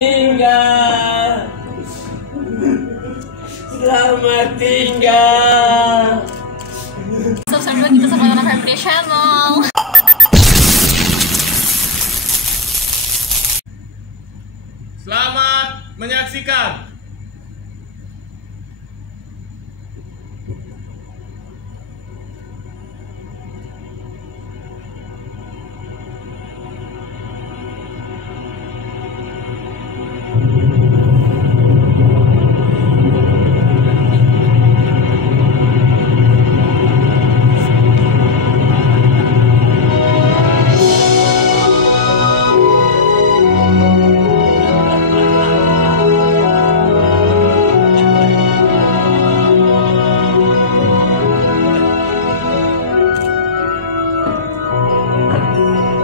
Tinggal, selamat tinggal. Subscribe juga kita sama Nona Family Channel. Selamat menyaksikan.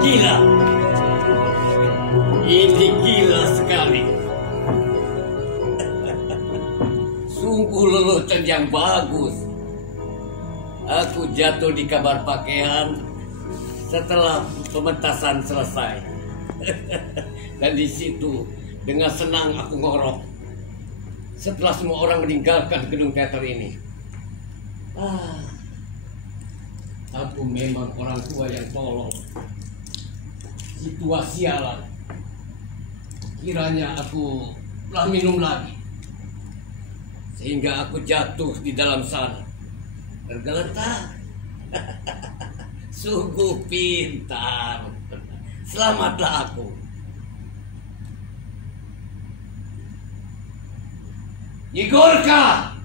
Gila, ini gila sekali. Sungguh lelucon yang bagus. Aku jatuh di kamar pakaian setelah pementasan selesai. Dan di situ dengan senang aku ngorok setelah semua orang meninggalkan gedung teater ini. Aku memang orang tua yang tolol. Situasi alam. Kiranya aku telah minum lagi, sehingga aku jatuh di dalam sana tergeletak. Sungguh pintar. Selamatlah aku. Yegorka,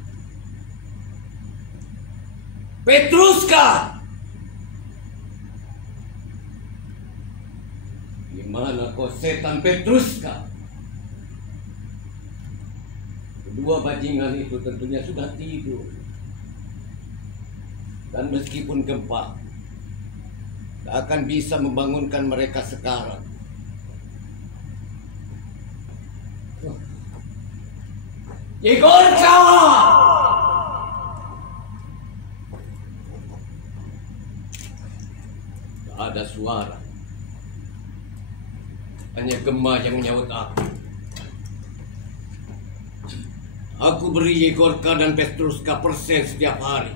Petruska, di mana kau setan Petruska? Kedua bajingan itu tentunya sudah tidur. Dan meskipun gempa, tak akan bisa membangunkan mereka sekarang. Yegorka! Tak ada suara. Hanya gema yang menyahut aku. Aku beri Yegorka dan Petruska persen setiap hari.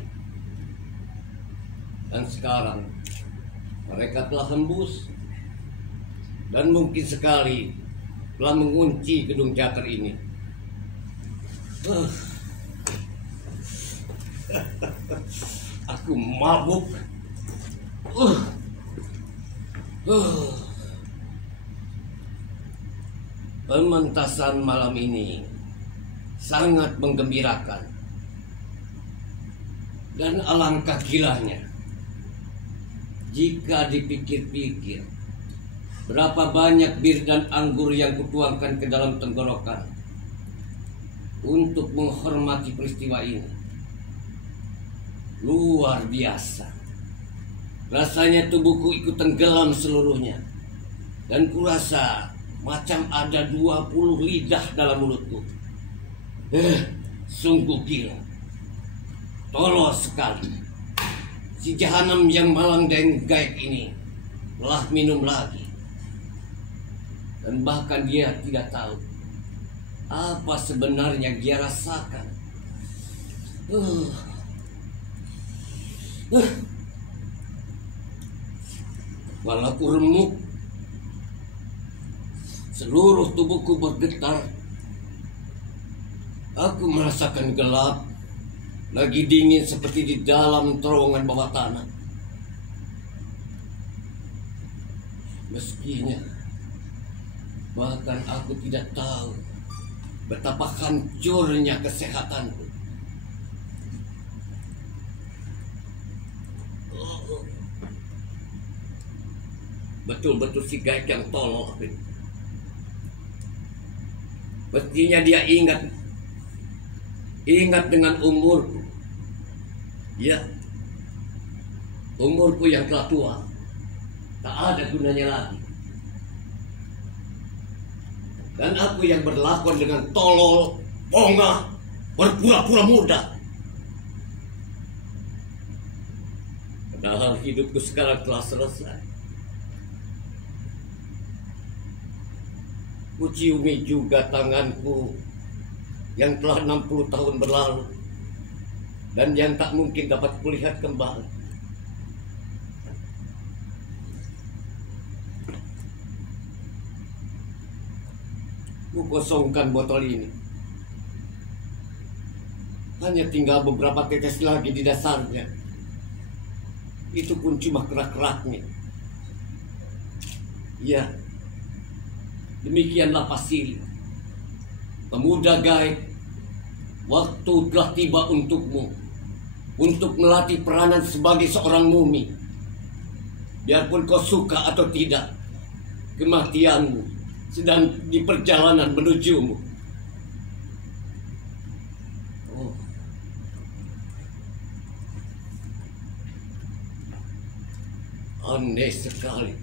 Dan sekarang mereka telah hembus dan mungkin sekali telah mengunci gedung teater ini. Aku mabuk. Pementasan malam ini sangat menggembirakan. Dan alangkah gilanya jika dipikir-pikir berapa banyak bir dan anggur yang kutuangkan ke dalam tenggorokan untuk menghormati peristiwa ini. Luar biasa. Rasanya tubuhku ikut tenggelam seluruhnya. Dan kurasa macam ada 20 lidah dalam mulutku. Sungguh gila. Tolol sekali. Si jahanam yang malang dan gaib ini telah minum lagi. Dan bahkan dia tidak tahu apa sebenarnya dia rasakan. Walau aku remuk, seluruh tubuhku bergetar. Aku merasakan gelap, lagi dingin seperti di dalam terowongan bawah tanah. Meskinya, bahkan aku tidak tahu betapa hancurnya kesehatanku. Betul-betul si gaib yang tolol. Mestinya dia ingat dengan umurku. Ya, umurku yang telah tua, tak ada gunanya lagi. Dan aku yang berlakon dengan tolol, bongah, berpura-pura muda. Padahal hidupku sekarang telah selesai. Kuciumi juga tanganku yang telah 60 tahun berlalu dan yang tak mungkin dapat kulihat kembali. Ku kosongkan botol ini. Hanya tinggal beberapa tetes lagi di dasarnya. Itu pun cuma kerak-keraknya. Ya, demikianlah Pasili. Pemuda gaib, waktu telah tiba untukmu untuk melatih peranan sebagai seorang mumi. Biarpun kau suka atau tidak, kematianmu sedang di perjalanan menujumu. Oh. Aneh sekali.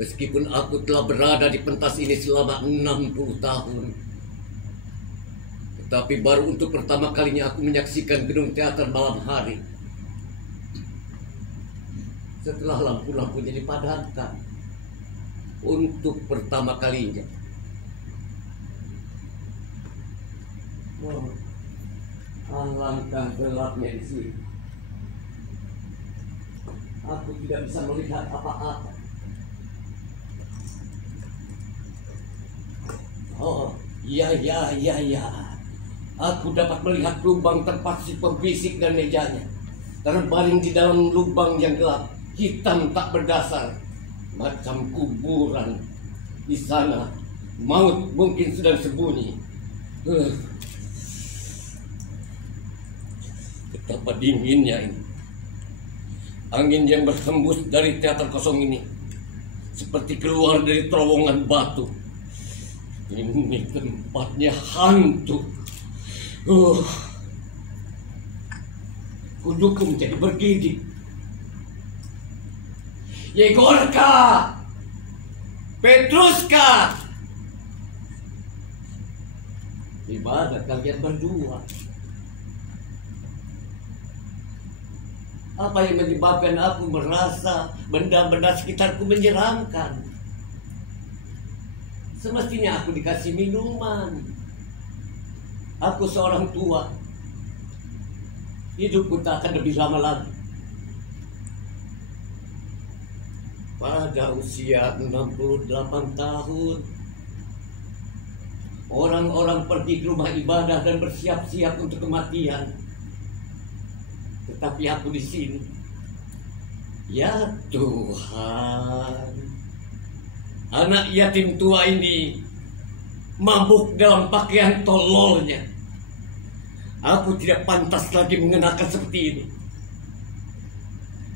Meskipun aku telah berada di pentas ini selama 60 tahun. Tetapi baru untuk pertama kalinya aku menyaksikan gedung teater malam hari. Setelah lampu-lampunya dipadamkan. Untuk pertama kalinya. Oh, alangkah gelapnya di sini. Aku tidak bisa melihat apa-apa. Oh, iya. Aku dapat melihat lubang tempat si pembisik dan mejanya. Terbaring di dalam lubang yang gelap, hitam tak berdasar. Macam kuburan. Di sana, maut mungkin sedang sembunyi. Betapa dinginnya ini. Angin yang berhembus dari teater kosong ini seperti keluar dari terowongan batu. Ini tempatnya hantu. Kuduku menjadi bergidik. Yegorka, Petruska, di mana kalian berdua? Apa yang menyebabkan aku merasa benda-benda sekitarku menyeramkan? Semestinya aku dikasih minuman. Aku seorang tua. Hidupku tak akan lebih lama lagi. Pada usia 68 tahun, orang-orang pergi ke rumah ibadah dan bersiap-siap untuk kematian. Tetapi aku di sini. Ya Tuhan. Anak yatim tua ini mabuk dalam pakaian tololnya. Aku tidak pantas lagi mengenakan seperti ini.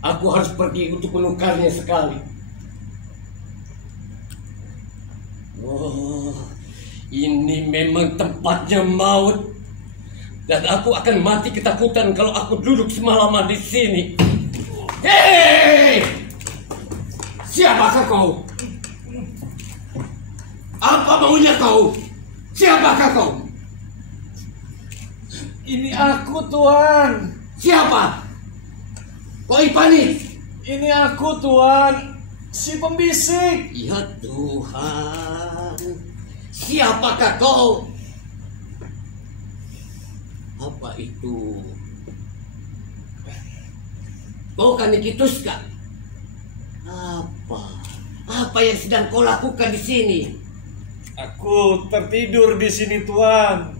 Aku harus pergi untuk menukarnya sekali. Oh, ini memang tempatnya maut. Dan aku akan mati ketakutan kalau aku duduk semalaman di sini. Hei! Siapakah kau? Apa maunya kau? Siapakah kau? Ini aku, Tuan. Siapa? Kau Ipani? Ini aku, Tuan. Si pembisik. Ya Tuhan. Siapakah kau? Apa itu? Kau kan Nikituska? Apa yang sedang kau lakukan di sini? Aku tertidur di sini, Tuan.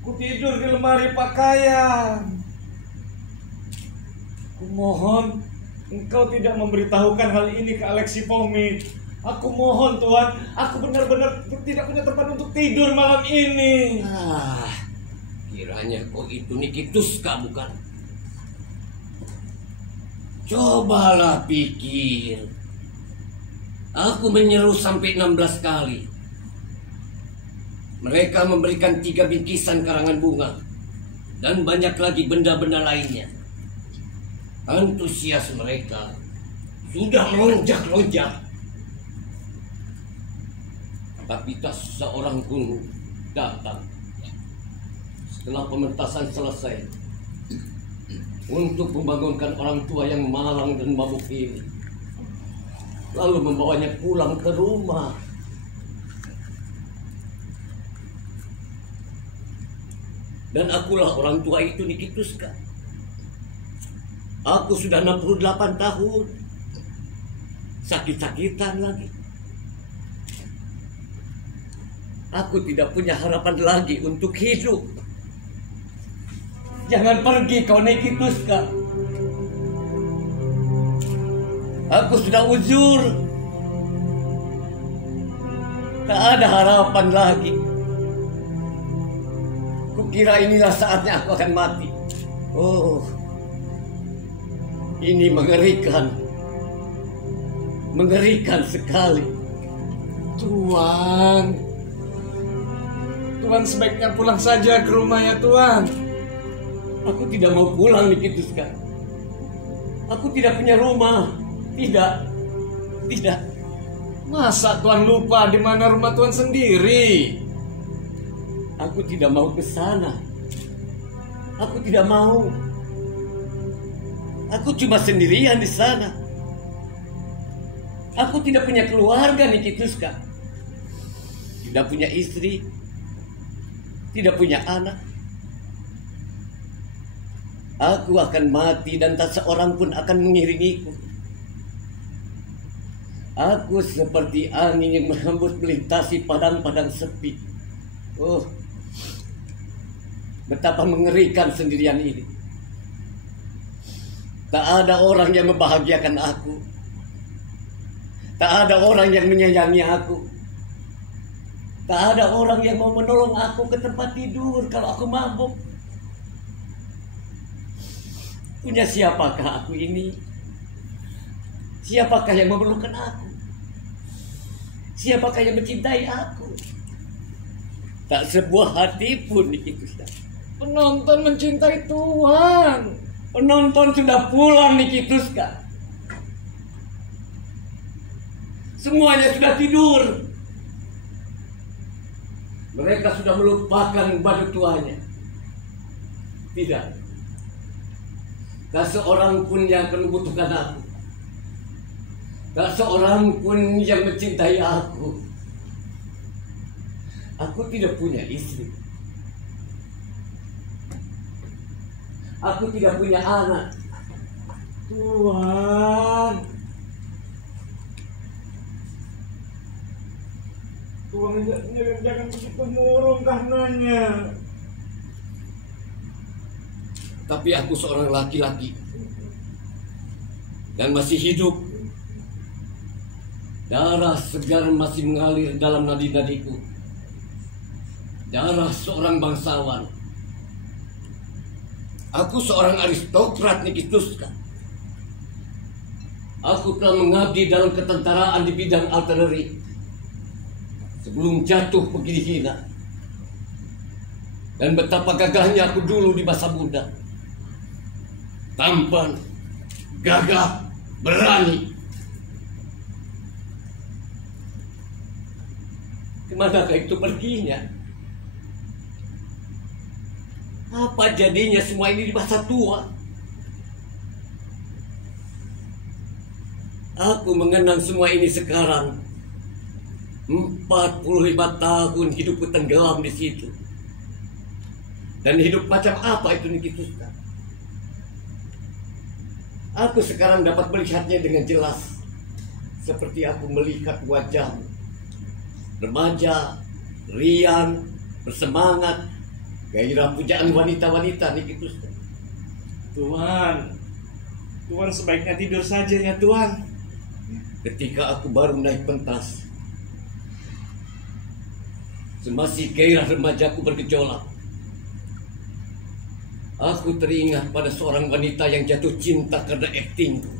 Aku tidur di lemari pakaian. Aku mohon engkau tidak memberitahukan hal ini ke Alexi Pomit. Aku mohon, Tuan. Aku benar-benar tidak punya tempat untuk tidur malam ini. Kiranya kau itu Nikituska, bukan? Cobalah pikir. Aku menyeru sampai 16 kali. Mereka memberikan 3 bingkisan karangan bunga dan banyak lagi benda-benda lainnya. Antusias mereka sudah melonjak-lonjak. Tapi tak seorang pun datang setelah pementasan selesai untuk membangunkan orang tua yang malang dan mabuk ini. lalu membawanya pulang ke rumah. Dan akulah orang tua itu, Nikituska. Aku sudah 68 tahun. Sakit-sakitan lagi. Aku tidak punya harapan lagi untuk hidup. Jangan pergi kau, Nikituska. Aku sudah uzur. Tak ada harapan lagi. Kukira inilah saatnya aku akan mati. Oh, ini mengerikan. Mengerikan sekali. Tuan, Tuan sebaiknya pulang saja ke rumah ya Tuan. Aku tidak mau pulang, Nikituska. Aku tidak punya rumah. Tidak. Tidak. Masa Tuan lupa di mana rumah Tuan sendiri? Aku tidak mau ke sana. Aku tidak mau. Aku cuma sendirian di sana. Aku tidak punya keluarga, Nikituska. Tidak punya istri. Tidak punya anak. Aku akan mati dan tak seorang pun akan mengiringiku. Aku seperti angin yang menghembus melintasi padang-padang sepi. Oh, betapa mengerikan sendirian ini. Tak ada orang yang membahagiakan aku. Tak ada orang yang menyayangi aku. Tak ada orang yang mau menolong aku ke tempat tidur kalau aku mabuk. Punya siapakah aku ini? Siapakah yang memerlukan aku? Siapakah yang mencintai aku? Tak sebuah hati pun Nikituska. Penonton mencintai Tuan. Penonton sudah pulang, Nikituska. Semuanya sudah tidur. Mereka sudah melupakan badut tuanya. Tidak. Tak seorang pun yang akan membutuhkan aku. Tak seorang pun yang mencintai aku. Aku tidak punya istri. Aku tidak punya anak. Tuan. Tuan jangan begitu murung karenanya. Tapi aku seorang laki-laki dan masih hidup. Darah segar masih mengalir dalam nadi-nadiku. Darah seorang bangsawan. Aku seorang aristokrat, Nikituska. Aku telah mengabdi dalam ketentaraan di bidang artileri sebelum jatuh begini hina. Dan betapa gagahnya aku dulu di masa muda. Tampan, gagah, berani. Kemanakah itu perginya? Apa jadinya semua ini di masa tua? Aku mengenang semua ini sekarang. 45 tahun hidupku tenggelam di situ. Dan hidup macam apa itu, Nikituska? Aku sekarang dapat melihatnya dengan jelas. Seperti aku melihat wajahmu. Remaja, riang, bersemangat, gairah pujaan wanita-wanita, Nikituska. Tuan sebaiknya tidur saja ya Tuan. Ketika aku baru naik pentas, semasih gairah remajaku bergejolak, aku teringat pada seorang wanita yang jatuh cinta karena aktingku.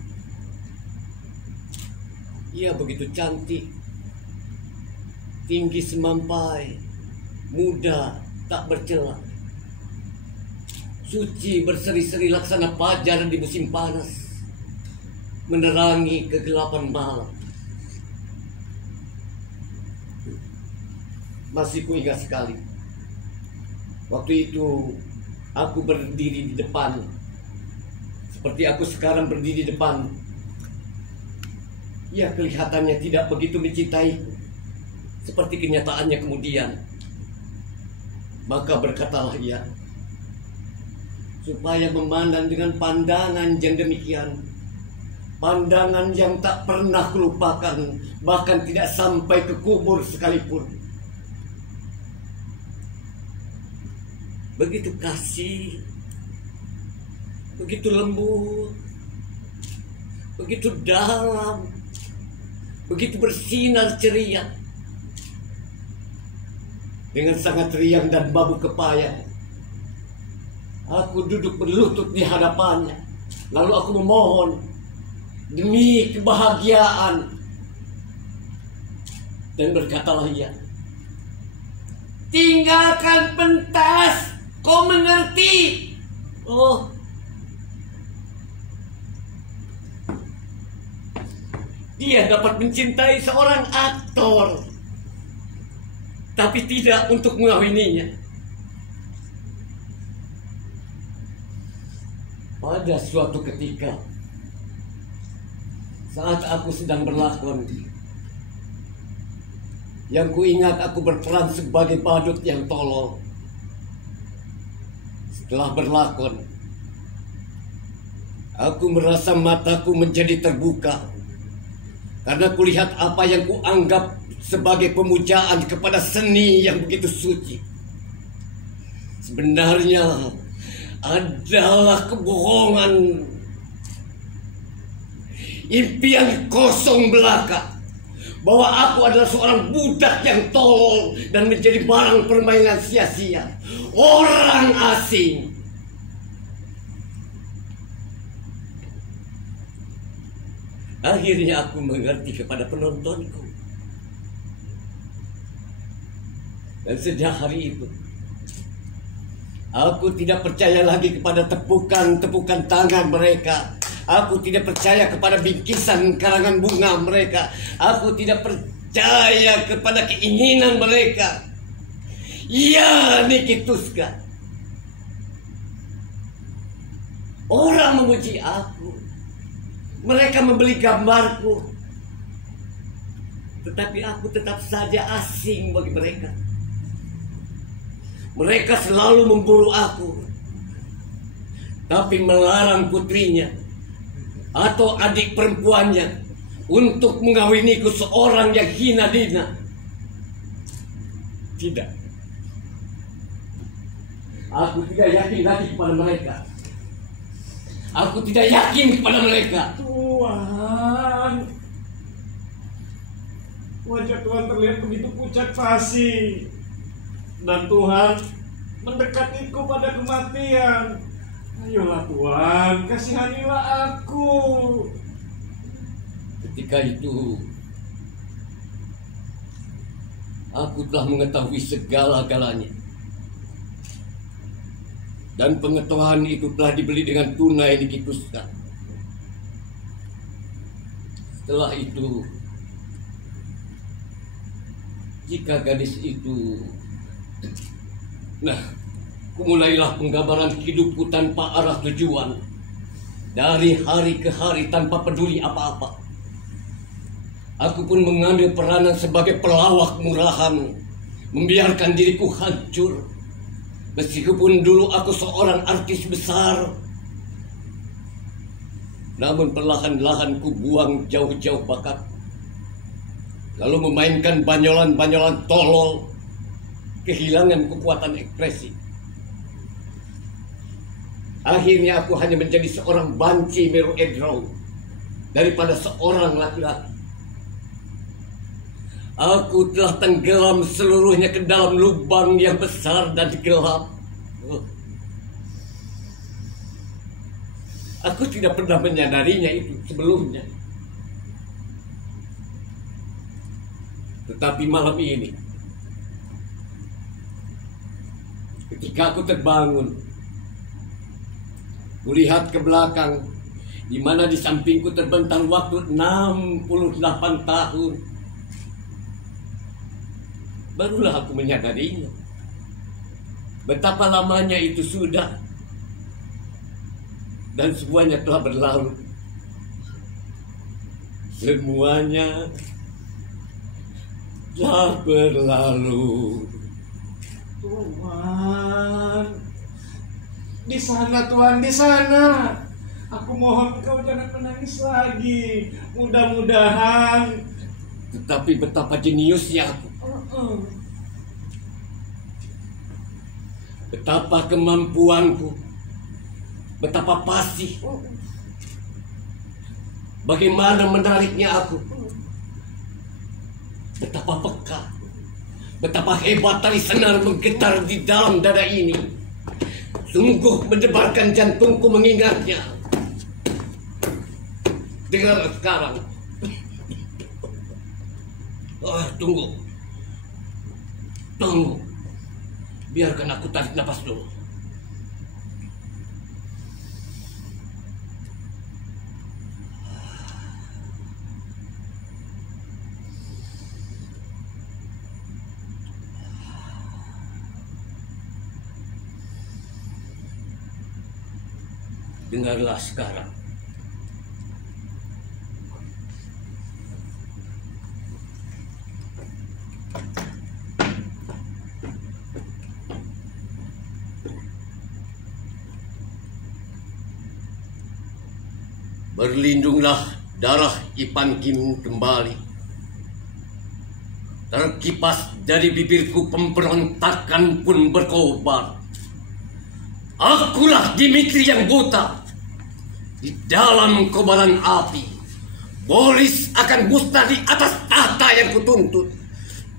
Ia begitu cantik, tinggi semampai, muda tak bercela, suci berseri-seri laksana fajar di musim panas, menerangi kegelapan malam. Masih kuingat sekali. Waktu itu aku berdiri di depan, seperti aku sekarang berdiri di depan. ia kelihatannya tidak begitu mencintaiku seperti kenyataannya kemudian. Maka berkatalah ia, supaya memandang dengan pandangan yang demikian, pandangan yang tak pernah kulupakan, bahkan tidak sampai ke kubur sekalipun. Begitu kasih, begitu lembut, begitu dalam, begitu bersinar ceria. Dengan sangat riang dan mabuk kepayang, aku duduk berlutut di hadapannya. Lalu aku memohon demi kebahagiaan. Dan berkatalah ia, tinggalkan pentas, kau mengerti? Oh, dia dapat mencintai seorang aktor, tapi tidak untuk mengawininya. Pada suatu ketika, saat aku sedang berlakon, yang kuingat aku berperan sebagai badut yang tolol. Setelah berlakon, aku merasa mataku menjadi terbuka, karena kulihat apa yang kuanggap sebagai pemujaan kepada seni yang begitu suci sebenarnya adalah kebohongan, impian kosong belaka, bahwa aku adalah seorang budak yang tolol dan menjadi barang permainan sia-sia orang asing. Akhirnya aku mengerti kepada penontonku. Dan sejak hari itu, aku tidak percaya lagi kepada tepukan-tepukan tangan mereka. Aku tidak percaya kepada bingkisan karangan bunga mereka. Aku tidak percaya kepada keinginan mereka. Ya, Niki Tuska. Orang memuji aku. Mereka membeli gambarku. Tetapi aku tetap saja asing bagi mereka. Mereka selalu memburu aku, tapi melarang putrinya atau adik perempuannya untuk mengawiniku seorang yang hina dina. Tidak. Aku tidak yakin lagi kepada mereka. Aku tidak yakin kepada mereka. Tuhan, wajah Tuhan terlihat begitu pucat pasi. Dan Tuhan mendekatiku pada kematian. Ayolah Tuhan, kasihanilah aku. Ketika itu, aku telah mengetahui segala-galanya. Dan pengetahuan itu telah dibeli dengan tunai di Kituska. Setelah itu, jika gadis itu... Nah, kumulailah penggambaran hidupku tanpa arah tujuan. Dari hari ke hari tanpa peduli apa-apa. Aku pun mengambil peranan sebagai pelawak murahan, membiarkan diriku hancur. Meskipun dulu aku seorang artis besar, namun perlahan-lahan ku buang jauh-jauh bakat, lalu memainkan banyolan-banyolan tolol, kehilangan kekuatan ekspresi. Akhirnya aku hanya menjadi seorang banci Meru Edro daripada seorang laki-laki. Aku telah tenggelam seluruhnya ke dalam lubang yang besar dan gelap. Aku tidak pernah menyadarinya itu sebelumnya. Tetapi malam ini, ketika aku terbangun, kulihat ke belakang, di mana di sampingku terbentang waktu 68 tahun. Barulah aku menyadarinya. Betapa lamanya itu sudah. Dan semuanya telah berlalu. Semuanya telah berlalu. Tuhan, di sana Tuhan, di sana. Aku mohon Engkau jangan menangis lagi. Mudah-mudahan. Tetapi betapa jeniusnya aku. Betapa kemampuanku. Betapa fasih. Bagaimana menariknya aku. Betapa peka. Betapa hebat tali senar menggetar di dalam dada ini. Sungguh mendebarkan jantungku mengingatnya. Dengar sekarang. Tunggu. Biarkan aku tarik nafas dulu. Dengarlah sekarang. Berlindunglah darah Ipan Kim kembali. Terkipas dari bibirku pemberontakan pun berkobar. Akulah Dimitri yang buta. Di dalam kobaran api, Boris akan musnah di atas tahta yang kutuntut.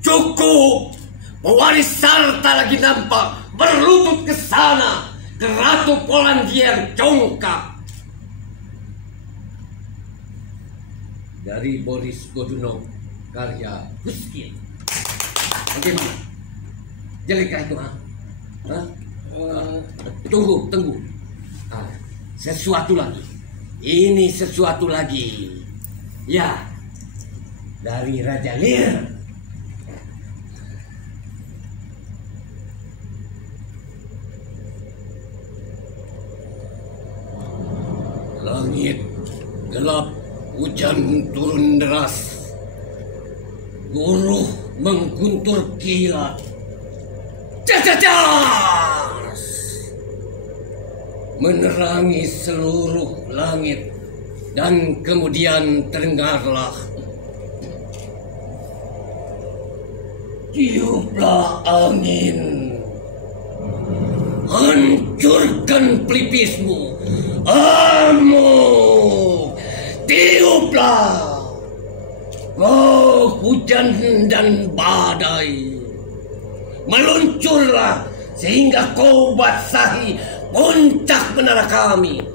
Cukup, pewaris Sarta lagi nampak berlutut ke sana, ke Ratu Polandia yang congkak. Dari Boris Godunov, karya Pushkin. Bagaimana? Jelekah itu, ha? Tunggu. Sesuatu lagi. Ini sesuatu lagi. Ya, dari Raja Lear. Langit gelap, hujan turun deras. Guruh mengguntur kilat. Cas! Menerangi seluruh langit, dan kemudian terdengarlah, tiuplah angin, hancurkan pelipismu, amuk, tiuplah, oh hujan dan badai, meluncurlah sehingga kau basahi puncak menara kami.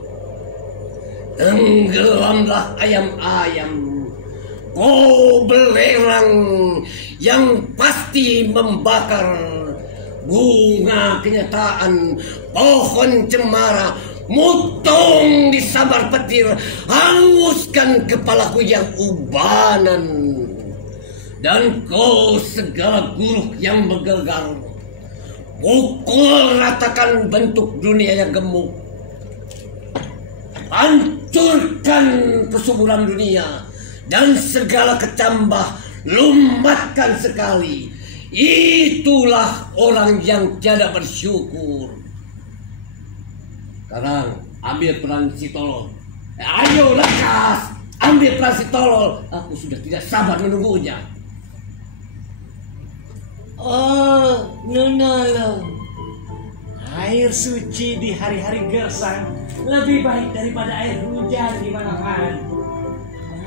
Tenggelamlah ayam-ayam, kau belerang yang pasti membakar bunga kenyataan, pohon cemara, mutung di sambar petir, hanguskan kepalaku yang ubanan. Dan kau segala guruh yang bergegar, pukul ratakan bentuk dunia yang gemuk. Hancurkan kesuburan dunia dan segala kecambah, lumatkan sekali. Itulah orang yang tiada bersyukur. Sekarang ambil peran si tolol. Ayo lekas, ambil peran si tolol. Aku sudah tidak sabar menunggunya. Oh, Nunolong. Air suci di hari-hari gersang lebih baik daripada air hujan di malam hari.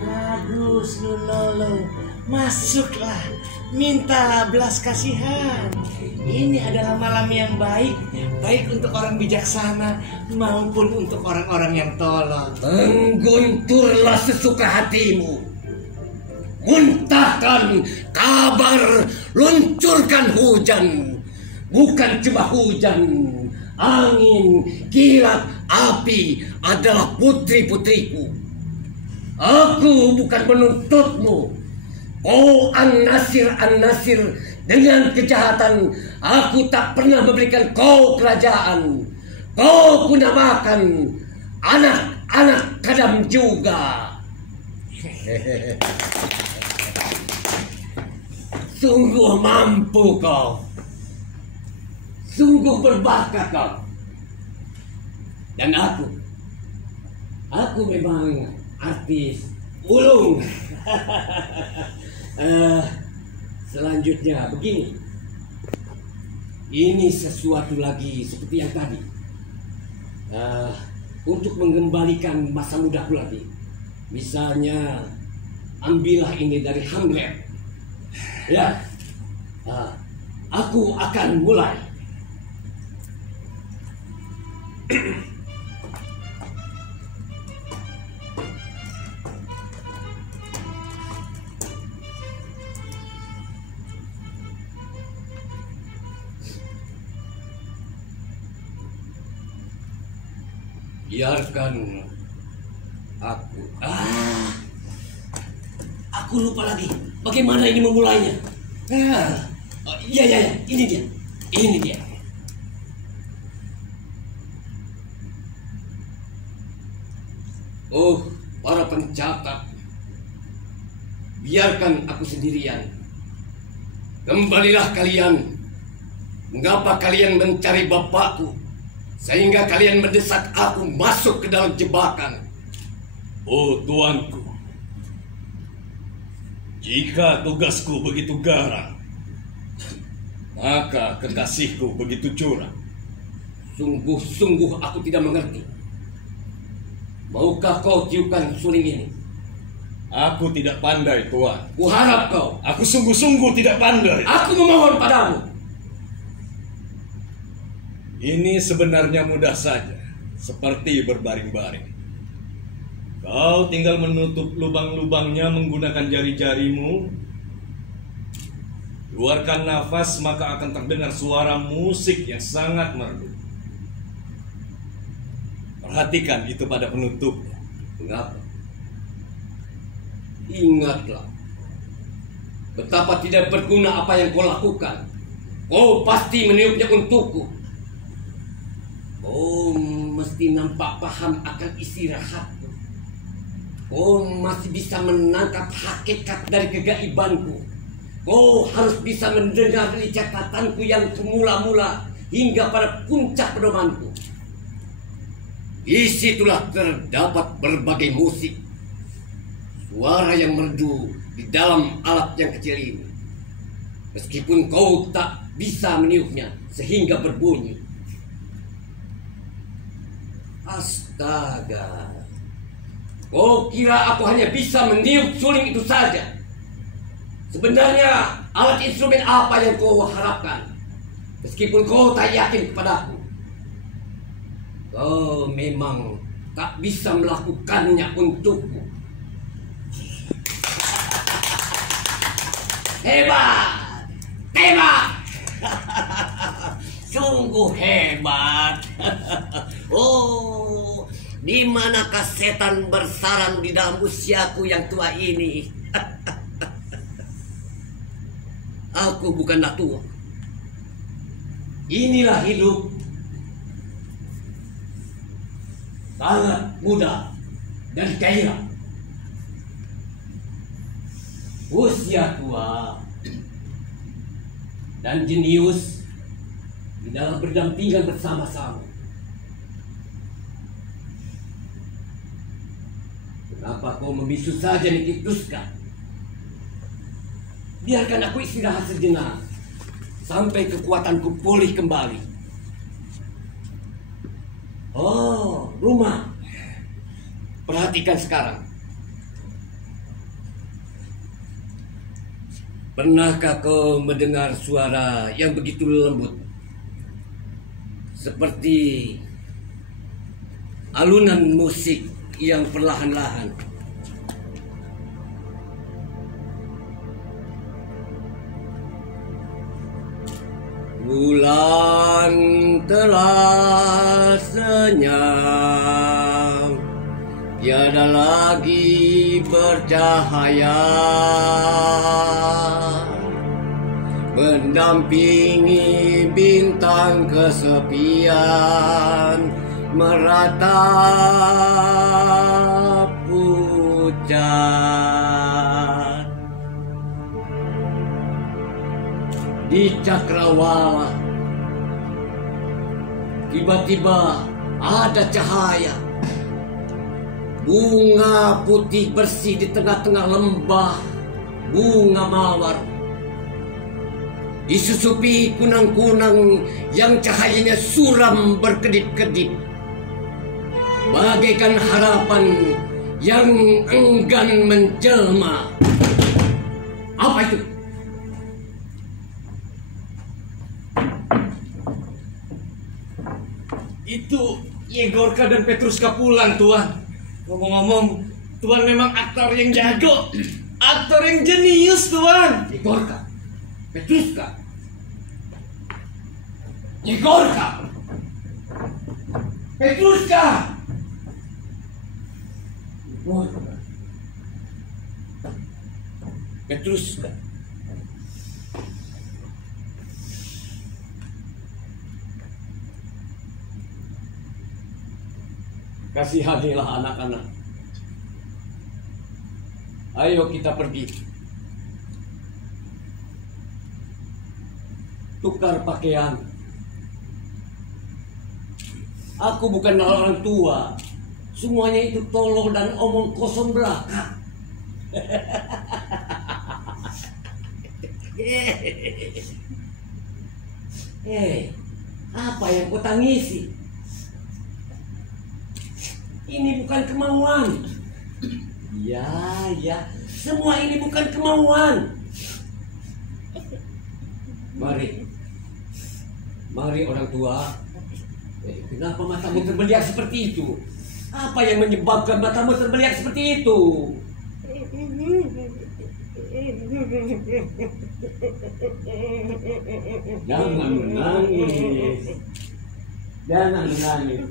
Bagus, Nunolong. Masuklah, minta belas kasihan. Ini adalah malam yang baik, baik untuk orang bijaksana maupun untuk orang-orang yang tolol. Menggunturlah sesuka hatimu. Muntahkan kabar, luncurkan hujan. Bukan cuma hujan, angin, kilat, api adalah putri-putriku. Aku bukan menuntutmu. Oh An-Nasir, An-Nasir, dengan kejahatan aku tak pernah memberikan kau kerajaan. Kau kunamakan anak-anak kadam juga. Sungguh mampu kau. Sungguh berbakat kau. Dan aku memang artis ulung. Selanjutnya begini. Ini sesuatu lagi seperti yang tadi. Untuk mengembalikan masa mudaku lagi. Misalnya, ambillah ini dari Hamlet. Ya, aku akan mulai. Biarkan aku. Aku lupa lagi. Bagaimana ini memulainya? Iya, ini dia. Oh, para pencatat, biarkan aku sendirian. Kembalilah kalian. Mengapa kalian mencari bapakku? Sehingga kalian mendesak aku masuk ke dalam jebakan. Oh tuanku, jika tugasku begitu garang, maka kekasihku begitu curang. Sungguh-sungguh aku tidak mengerti. Maukah kau tiupkan suling ini? Aku tidak pandai, tuan. Kuharap kau. Aku sungguh-sungguh tidak pandai. Aku memohon padamu. Ini sebenarnya mudah saja, seperti berbaring-baring. Kau tinggal menutup lubang-lubangnya menggunakan jari-jarimu. Keluarkan nafas, maka akan terdengar suara musik yang sangat merdu. Perhatikan itu pada penutupnya. Mengapa? Ingatlah, betapa tidak berguna apa yang kau lakukan. Kau pasti meniupnya untukku. Kau mesti nampak paham akan istirahatku. Kau masih bisa menangkap hakikat dari kegaibanku. Kau harus bisa mendengar dari catatanku yang semula-mula hingga pada puncak pedomanku. Di situlah terdapat berbagai musik, suara yang merdu di dalam alat yang kecil ini. Meskipun kau tak bisa meniupnya sehingga berbunyi. Astaga, kau kira aku hanya bisa meniup suling itu saja? Sebenarnya alat instrumen apa yang kau harapkan? Meskipun kau tak yakin kepadaku, kau memang tak bisa melakukannya untukku. Hebat! Hebat! Sungguh hebat. Oh, di manakah setan bersarang di dalam usiaku yang tua ini? Aku bukanlah tua. Inilah hidup. Sangat muda dan gairah. Usia tua dan jenius di dalam berdampingan bersama-sama. Kenapa kau membisu saja Niki Tuska? Biarkan aku istirahat sejenak sampai kekuatanku pulih kembali. Oh, rumah. Perhatikan sekarang. Pernahkah kau mendengar suara yang begitu lembut? Seperti alunan musik yang perlahan-lahan. Bulan telah senyap, tiada lagi bercahaya, mendampingi bintang kesepian, meratap bulan. hujan. Di cakrawala tiba-tiba ada cahaya. Bunga putih bersih di tengah-tengah lembah bunga mawar. Disusupi kunang-kunang yang cahayanya suram berkedip-kedip. Bagaikan harapan yang enggan menjelma. Apa itu? Itu Yegorka dan Petruska pulang, Tuan. Ngomong-ngomong, Tuan memang aktor yang jago. Aktor yang jenius, Tuan. Yegorka, Petruska, Yegorka, Petruska, Yegorka, Petruska. Kasihanilah anak-anak. Ayo kita pergi. Tukar pakaian. Aku bukan orang tua. Semuanya itu tolol dan omong kosong belaka. Apa yang kau tangisi? Ini bukan kemauan. Ya, semua ini bukan kemauan. Mari orang tua. Kenapa matamu terbeliak seperti itu? Apa yang menyebabkan matamu terbeliak seperti itu? Jangan menangis. Jangan menangis.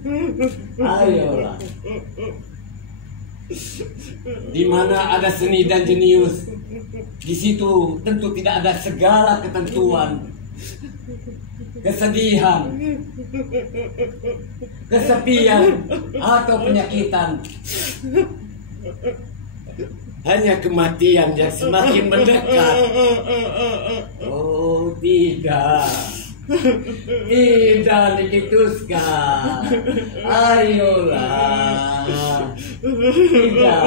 Ayolah. Di mana ada seni dan jenius, di situ tentu tidak ada segala ketentuan. Kesedihan, kesepian, atau penyakitan. Hanya kematian yang semakin mendekat. Oh tidak. Tidak, Nikituska. Ayolah. Tidak.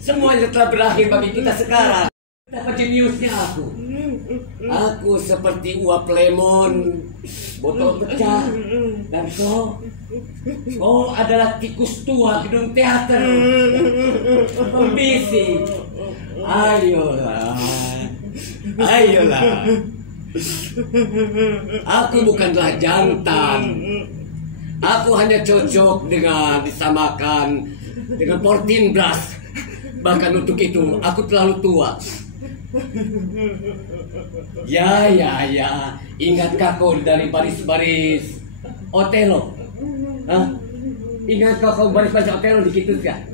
Semuanya telah berakhir bagi kita sekarang. Betapa jeniusnya aku. Aku seperti uap lemon, botol pecah. Dan kau adalah tikus tua gedung teater, pembisik. Ayolah. Aku bukanlah jantan. Aku hanya cocok dengan disamakan dengan Portinbras. Bahkan untuk itu aku terlalu tua. Ya. Ingatkah kau dari baris-baris Otelo? Hah? Ingatkah kau baris-baris Otelo di situ kan?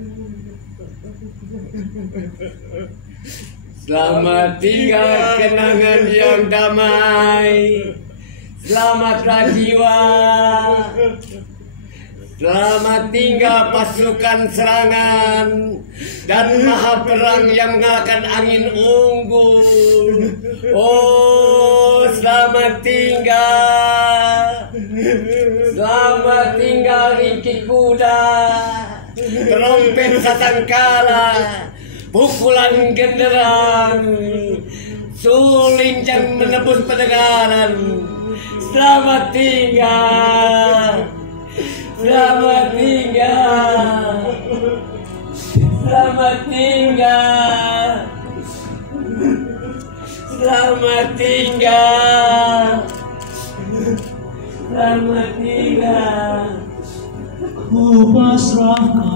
Selamat tinggal kenangan yang damai. Selamatlah jiwa. Selamat tinggal pasukan serangan dan maha perang yang mengalahkan angin unggul. Oh, selamat tinggal. Selamat tinggal ringkih kuda, trompet sasangkala, pukulan genderang, suling yang menebus pendengaran. Selamat tinggal. Selamat tinggal. Selamat tinggal. Selamat tinggal. Selamat tinggal. Ku pasrahkan